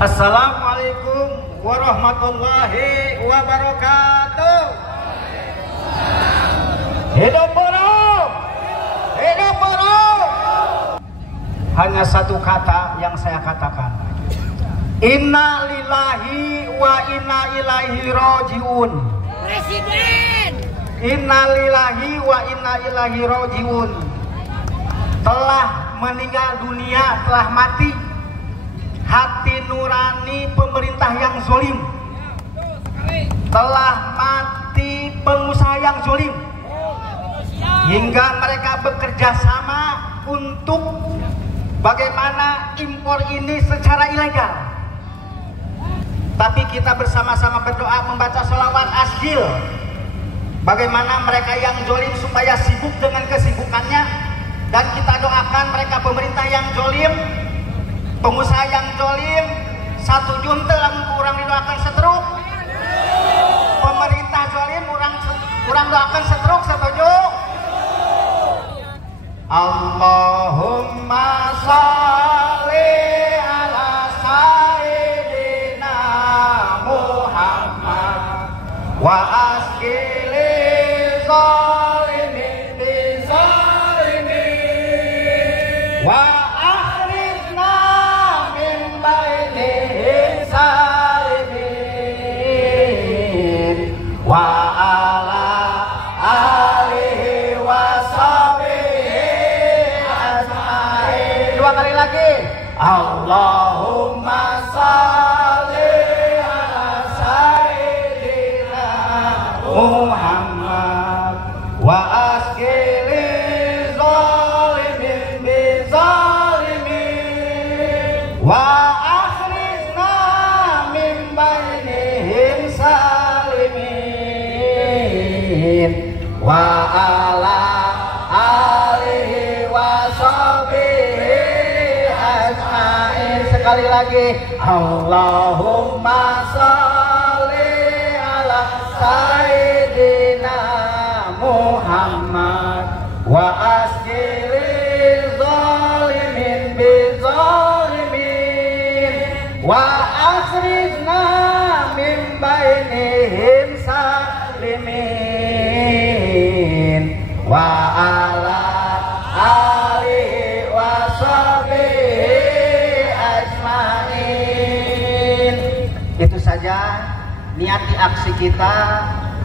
Assalamualaikum warahmatullahi wabarakatuh. Hidup buruh, hidup buruh. Hanya satu kata yang saya katakan. Inna lillahi wa inna ilaihi rajiun. Presiden. Inna lillahi wa inna ilaihi rajiun. Telah meninggal dunia, telah mati hati nurani pemerintah yang zolim. Telah mati pengusaha yang zolim. Hingga mereka bekerja sama untuk bagaimana impor ini secara ilegal. Tapi kita bersama-sama berdoa membaca sholawat asgil. Bagaimana mereka yang zolim supaya sibuk dengan kesibukannya. Dan kita doakan mereka pemerintah yang zolim, pengusaha yang zolim, satu junta kurang didoakan setruk. Pemerintah zolim kurang doakan setruk, setuju? Allahumma sholli ala sayyidina Muhammad wa askili zalimin bi zalimin wa akhrijna min bainihim salimin wa ala alihi wa sahbihi ajmain. Dua kali lagi. Allahumma sholli ala sayyidina Muhammad wa askili zalimin bi zalimin wa akhrijna min bainihim salimin wa ala alihi wa sahbihi ajmain. Sekali lagi. Allahumma sholli ala sayyidina Muhammad wa askili zalimin bi zalimin wa akhrijna min bainihim salimin wa ala alihi wa sahbihi ajmain. Itu saja niati aksi kita,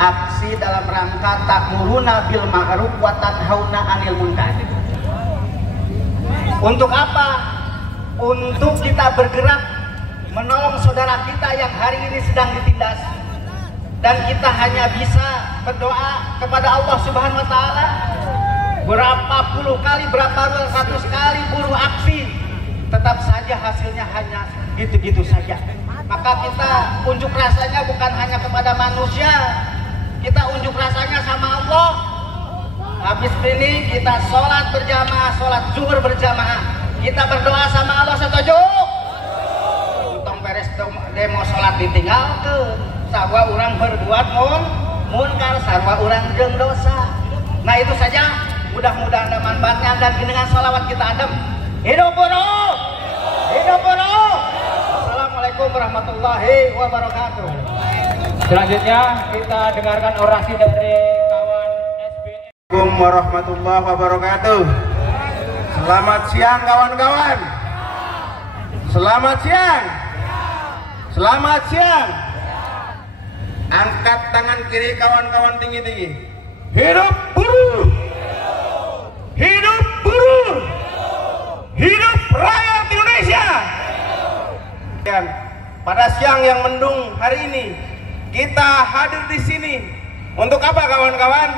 aksi dalam rangka ta'muruna bil ma'ruf wa tanhauna 'anil munkar. Untuk apa? Untuk kita bergerak menolong saudara kita yang hari ini sedang ditindas. Dan kita hanya bisa berdoa kepada Allah Subhanahu wa taala. Berapa puluh kali, berapa ratus kali buruh aksi, tetap saja hasilnya hanya gitu-gitu saja. Maka kita unjuk rasanya bukan hanya kepada manusia, kita unjuk rasanya sama Allah. Habis ini kita sholat berjamaah, sholat zuhur berjamaah, kita berdoa sama Allah, setuju? Untung beres demo sholat ditinggal tuh, sarwa orang berbuat munkar, sarwa orang jeung dosa. Nah itu saja, mudah-mudahan ada manfaatnya dan dengan sholawat kita adem. Hidup buruh, hidup buruh. Assalamualaikum warahmatullahi wabarakatuh. Selanjutnya kita dengarkan orasi dari kawan SBM. Assalamualaikum warahmatullahi wabarakatuh. Selamat siang kawan-kawan. Selamat siang. Selamat siang. Angkat tangan kiri kawan-kawan tinggi-tinggi. Hidup buruh. Hidup buruh. Hidup rakyat Indonesia. Dan pada siang yang mendung hari ini kita hadir di sini untuk apa kawan-kawan?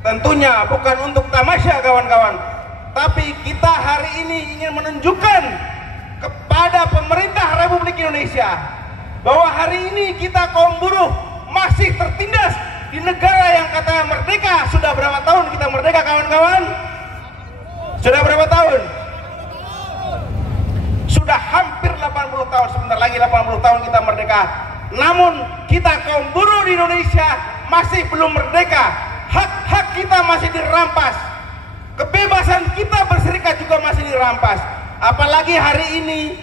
Tentunya bukan untuk tamasya kawan-kawan, tapi kita hari ini ingin menunjukkan kepada pemerintah Republik Indonesia bahwa hari ini kita kaum buruh masih tertindas di negara yang katanya merdeka. Sudah berapa tahun kita merdeka kawan-kawan? Sudah berapa tahun? Sudah hampir 80 tahun, sebentar lagi 80 tahun kita merdeka. Namun kita kaum buruh di Indonesia masih belum merdeka. Hak-hak kita masih dirampas. Kebebasan kita berserikat juga masih dirampas. Apalagi hari ini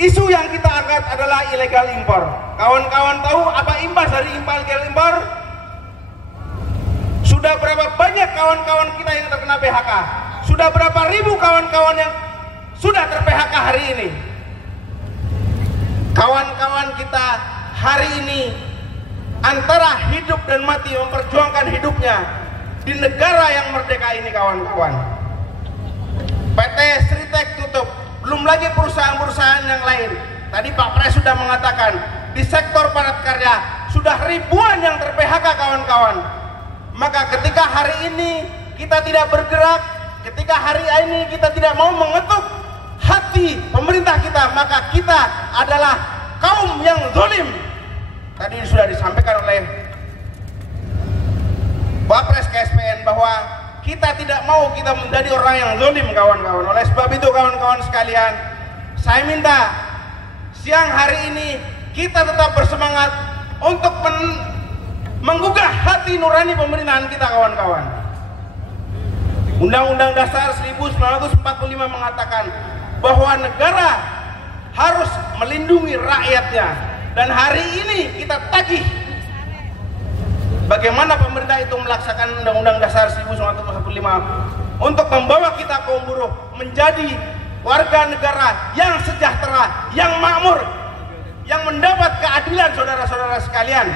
Isu yang kita angkat adalah illegal impor. Kawan-kawan tahu apa imbas dari illegal impor? Sudah berapa banyak kawan-kawan kita yang terkena PHK? Sudah berapa ribu kawan-kawan yang sudah ter-PHK hari ini? Kawan-kawan kita hari ini antara hidup dan mati memperjuangkan hidupnya di negara yang merdeka ini, kawan-kawan. PT Sritek tutup, belum lagi perusahaan-perusahaan yang lain. Tadi Pak Pres sudah mengatakan di sektor padat karya sudah ribuan yang ter-PHK, kawan-kawan. Maka ketika hari ini kita tidak bergerak, ketika hari ini kita tidak mau mengetuk hati pemerintah kita, maka kita adalah kaum yang zalim. Tadi sudah disampaikan oleh Wapres KSPN bahwa kita tidak mau kita menjadi orang yang zalim, kawan-kawan. Oleh sebab itu, kawan-kawan sekalian, saya minta siang hari ini kita tetap bersemangat untuk menggugah hati nurani pemerintahan kita, kawan-kawan. Undang-Undang Dasar 1945 mengatakan bahwa negara harus melindungi rakyatnya, dan hari ini kita tagih bagaimana pemerintah itu melaksanakan Undang-Undang Dasar 1945 untuk membawa kita kaum buruh menjadi warga negara yang sejahtera, yang makmur, yang mendapat keadilan. Saudara-saudara sekalian,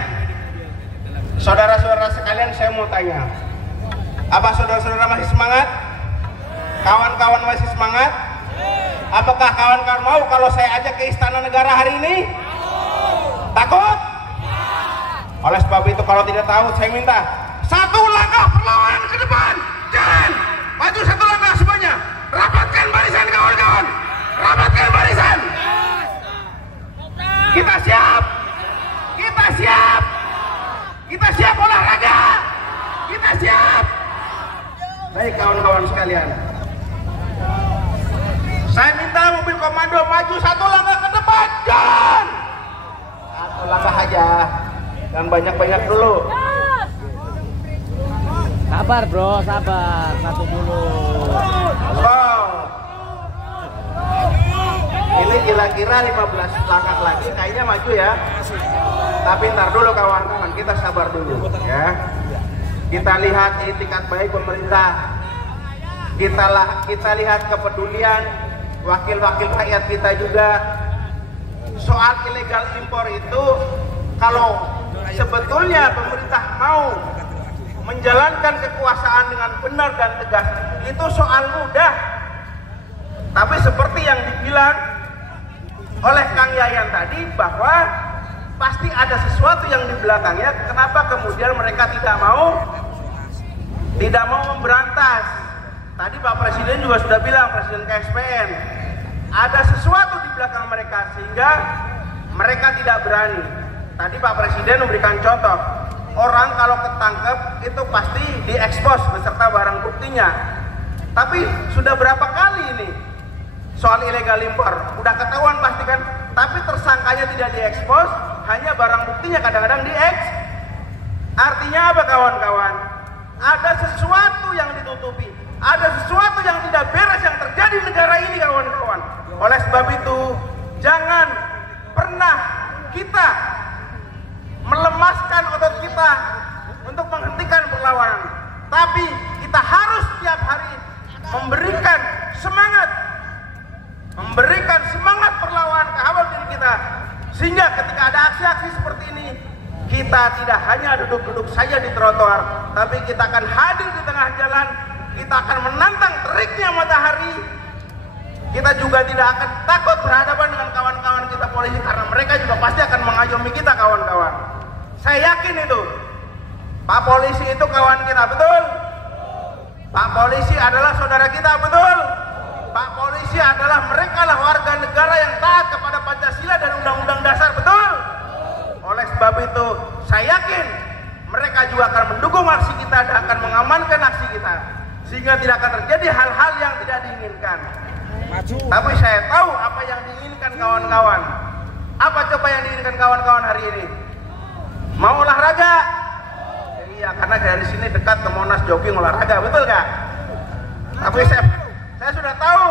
saudara-saudara sekalian, saya mau tanya, apa saudara-saudara masih semangat? Kawan-kawan masih semangat? Apakah kawan-kawan mau kalau saya ajak ke Istana Negara hari ini? Takut? Oleh sebab itu, kalau tidak tahu, saya minta satu langkah perlawanan ke depan. Jangan maju satu langkah semuanya. Rapatkan barisan, kawan-kawan. Rapatkan barisan. Kita siap. Kita siap. Kita siap olahraga. Kita siap. Baik, kawan-kawan sekalian, saya minta mobil komando maju satu langkah ke depan. Jangan satu langkah aja, dan banyak-banyak dulu. Sabar bro, sabar. Satu dulu. Ini kira-kira 15 langkah lagi kayaknya maju ya. Tapi ntar dulu kawan-kawan, kita sabar dulu ya. Kita lihat itikat baik pemerintah. Kita lihat kepedulian wakil-wakil rakyat kita juga. Soal illegal impor itu, kalau sebetulnya pemerintah mau menjalankan kekuasaan dengan benar dan tegas, itu soal mudah. Tapi seperti yang dibilang oleh Kang Yayan tadi, bahwa pasti ada sesuatu yang di belakangnya. Kenapa kemudian mereka tidak mau memberantas? Tadi Pak Presiden juga sudah bilang, Presiden KSPN, ada sesuatu di belakang mereka sehingga mereka tidak berani. Tadi Pak Presiden memberikan contoh, orang kalau ketangkep itu pasti diekspos beserta barang buktinya. Tapi sudah berapa kali ini soal illegal impor? Udah ketahuan pasti kan, tapi tersangkanya tidak diekspos, hanya barang buktinya kadang-kadang dieks. Artinya apa, kawan-kawan? Ada sesuatu yang ditutupi, ada sesuatu yang tidak beres yang terjadi di negara ini, kawan-kawan. Oleh sebab itu, jangan pernah kita melemaskan otot kita untuk menghentikan perlawanan, tapi kita harus setiap hari memberikan semangat perlawanan ke awal diri kita, sehingga ketika ada aksi-aksi seperti ini, kita tidak hanya duduk-duduk saja di trotoar, tapi kita akan hadir di tengah jalan. Kita akan menantang teriknya matahari. Kita juga tidak akan takut berhadapan dengan kawan-kawan kita polisi, karena mereka juga pasti akan mengayomi kita, kawan-kawan. Saya yakin itu. Pak polisi itu kawan kita, betul? Pak polisi adalah saudara kita, betul? Pak polisi adalah mereka lah warga negara yang taat kepada Pancasila dan Undang-Undang Dasar, betul? Oleh sebab itu, saya yakin mereka juga akan mendukung aksi kita dan akan mengamankan aksi kita, sehingga tidak akan terjadi hal-hal yang tidak diinginkan. Tapi saya tahu apa yang diinginkan kawan-kawan. Apa coba yang diinginkan kawan-kawan hari ini? Mau olahraga? Iya, karena dari sini dekat ke Monas, jogging olahraga, betul gak? Tapi saya sudah tahu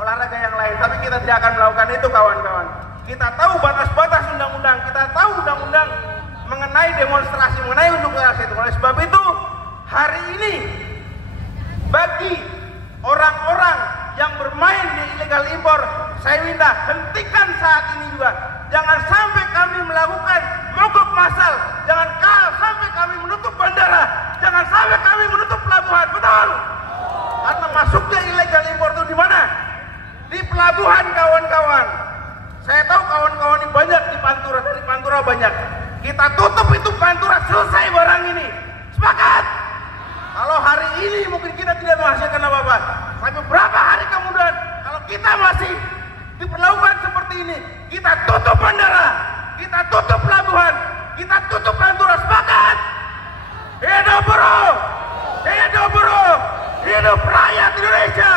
olahraga olahraga yang lain, tapi kita tidak akan melakukan itu, kawan-kawan. Kita tahu batas-batas undang-undang, kita tahu undang-undang mengenai demonstrasi, mengenai unjuk rasa itu. Oleh sebab itu, hari ini bagi orang-orang yang bermain di illegal impor, saya minta hentikan saat ini juga. Jangan sampai kami melakukan mogok massal, jangan sampai kami menutup bandara, jangan sampai kami menutup pelabuhan, betul? Karena masuknya illegal impor itu di mana? Di pelabuhan, kawan-kawan. Saya tahu kawan-kawan ini banyak di Pantura, dari Pantura banyak. Kita tutup itu Pantura, selesai barang ini. Sepakat? Kalau hari ini mungkin kita tidak menghasilkan apa-apa, tapi berapa hari kemudian kalau kita masih diperlakukan seperti ini, kita tutup bandara, kita tutup pelabuhan, kita tutup Pantura. Sepakat? Hidup buruh! Hidup buruh! Hidup rakyat Indonesia!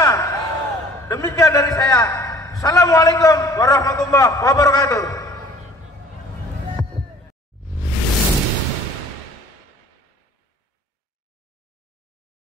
Demikian dari saya. Assalamualaikum warahmatullahi wabarakatuh.